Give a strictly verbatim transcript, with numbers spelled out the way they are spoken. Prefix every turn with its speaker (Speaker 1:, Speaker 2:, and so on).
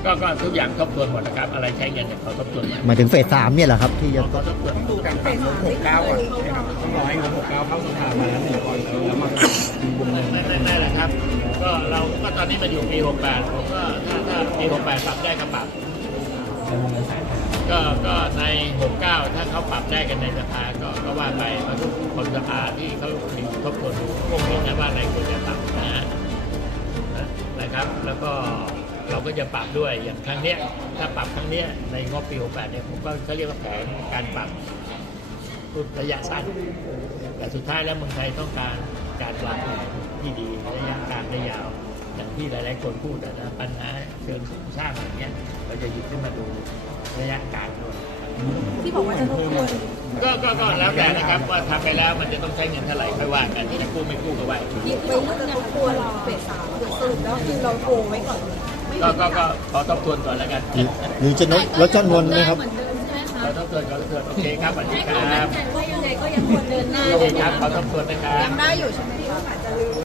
Speaker 1: ก็ก็ทุกอย่างทบทวนหมดนะครับอะไรใช้เงินเนี่ยเขาทบทวนหมด
Speaker 2: หมายถึงเฟสสามเนี่ยเหรอครับที่จะ
Speaker 1: เขาทบทวน
Speaker 3: ดูการปรับลดหกเก้าก่อนนะครับต้องรอให้ลดหกเก้าเข้าสภามาแล้วหนึ่งก่อนแล้วมาดูวงเงิน
Speaker 1: ไม่ไม่ไม่แหละครับก็เราก็ตอนนี้มาอยู่ปีหกแปดผมก็ถ้าถ้าปีหกแปดปรับได้ก็ปรับก็ก็ในหกเก้าถ้าเขาปรับได้กันในสภาก็ก็ว่าไปเพราะทุกคนสภาที่เขาทบทวนพวกนี้นะว่าอะไรควรจะปรับนะฮะนะครับแล้วก็เราก็จะปรับด้วยอย่างครั้งเนี้ยถ้าปรับครั้งเนี้ยในงบปีหกแปดเนี่ยผมก็เขาเรียกว่าแผนการปรับระยะสั้นแต่สุดท้ายแล้วเมืองไทยต้องการการวางแผนที่ดีระยะกลางระยะยาวอย่างที่หลายๆคนพูดนะปัญหาเชิงโครงสร้างอย่างเงี้ยเราจะหยิบขึ้นมาดูระยะกลางด้วย
Speaker 4: ที่บอกว่าจะทบทวน
Speaker 1: ก็ก็ก็แล้วแต่นะครับว่าทำไปแล้วมันจะต้องใช้เงินเท่าไหร่ค่อยว่ากันที่จะกู้ไม่กู้ก็ว่าอีกที
Speaker 4: ที่บอกว่าจะทบทวนเฟสสามสรุปแล้วคือเราโกงไว้ก่อนไม่
Speaker 1: ก็ก็ก็ขอทบทวนก่อนแล้วกัน
Speaker 2: หรือจะลดลดจำนวนไหมครับ
Speaker 1: ขอทบทวนขอทบทวนโอเคครับสวัสดีครับ
Speaker 4: ว่ายังไงก็ยังควรเดินหน้า
Speaker 1: โอเคครับขอทบทวนนะครับ
Speaker 4: ยังได้อยู่ใช่ไหมคะอาจจะลืม